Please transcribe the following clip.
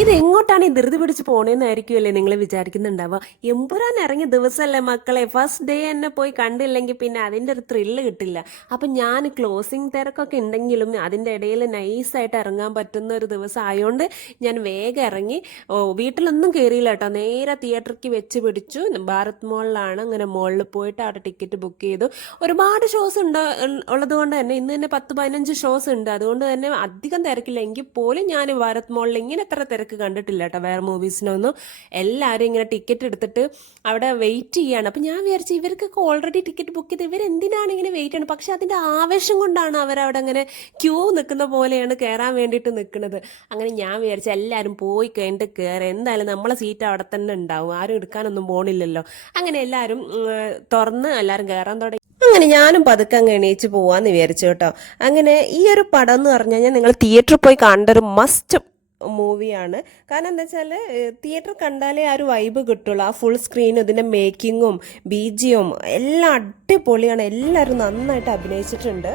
ഇതെങ്ങോട്ടാണ് ഈ ധൃതി പിടിച്ച് പോണേന്നായിരിക്കുമല്ലേ നിങ്ങൾ വിചാരിക്കുന്നുണ്ടാവുക. എമ്പുരാൻ ഇറങ്ങിയ ദിവസമല്ലേ മക്കളെ, ഫസ്റ്റ് ഡേ തന്നെ പോയി കണ്ടില്ലെങ്കിൽ പിന്നെ അതിൻ്റെ ഒരു ത്രില്ല് കിട്ടില്ല. അപ്പം ഞാൻ ക്ലോസിങ് തിരക്കൊക്കെ ഉണ്ടെങ്കിലും അതിൻ്റെ ഇടയിൽ നൈസായിട്ട് ഇറങ്ങാൻ പറ്റുന്ന ഒരു ദിവസം ആയതുകൊണ്ട് ഞാൻ വേഗം ഇറങ്ങി. വീട്ടിലൊന്നും കയറിയില്ല കേട്ടോ, നേരെ തിയേറ്ററിലേക്ക് വെച്ച് പിടിച്ചു. ഭാരത് മോളിലാണ്, അങ്ങനെ മോളിൽ പോയിട്ട് അവിടെ ടിക്കറ്റ് ബുക്ക് ചെയ്തു. ഒരുപാട് ഷോസ് ഉള്ളത് കൊണ്ട് തന്നെ ഇന്ന് തന്നെ 10-15 ഷോസ് ഉണ്ട്. അതുകൊണ്ട് തന്നെ അധികം തിരക്കില്ല. എങ്കിൽ പോലും ഞാൻ ഭാരത് മോളിൽ ഇങ്ങനെ എത്ര തിരക്ക് കണ്ടിട്ടില്ല കേട്ടോ വേറെ മൂവീസിനൊന്നും. എല്ലാവരും ഇങ്ങനെ ടിക്കറ്റ് എടുത്തിട്ട് അവിടെ വെയിറ്റ് ചെയ്യാണ്. അപ്പം ഞാൻ വിചാരിച്ചു ഇവർക്കൊക്കെ ഓൾറെഡി ടിക്കറ്റ് ബുക്ക് ചെയ്ത് ഇവരെന്തിനാണ് ഇങ്ങനെ വെയിറ്റ് ചെയ്യണം. പക്ഷെ അതിൻ്റെ ആവേശം കൊണ്ടാണ് അവരവിടെ അങ്ങനെ ക്യൂ നിൽക്കുന്ന പോലെയാണ് കയറാൻ വേണ്ടിയിട്ട് നിൽക്കുന്നത്. അങ്ങനെ ഞാൻ വിചാരിച്ചു എല്ലാവരും പോയി കഴിഞ്ഞിട്ട് കയറി, എന്തായാലും നമ്മളെ സീറ്റ് അവിടെ തന്നെ ഉണ്ടാവും, ആരും എടുക്കാനൊന്നും പോണില്ലല്ലോ. അങ്ങനെ എല്ലാവരും തുറന്ന് എല്ലാവരും കയറാൻ തുടങ്ങി. അങ്ങനെ ഞാനും പതുക്കെ അങ്ങ് എണീച്ച് പോവാന്ന് വിചാരിച്ചു കേട്ടോ. അങ്ങനെ ഈ ഒരു പടം എന്ന് പറഞ്ഞു കഴിഞ്ഞാൽ നിങ്ങൾ തിയേറ്ററിൽ പോയി കാണേണ്ട ഒരു മസ്റ്റ് മൂവിയാണ്. കാരണം എന്താ വെച്ചാൽ തിയേറ്റർ കണ്ടാലേ ആ ഒരു വൈബ് കിട്ടുള്ളൂ. ആ ഫുൾ സ്ക്രീനും ഇതിൻ്റെ മേക്കിങ്ങും ബീജിയും എല്ലാം അടിപൊളിയാണ്. എല്ലാവരും നന്നായിട്ട് അഭിനയിച്ചിട്ടുണ്ട്.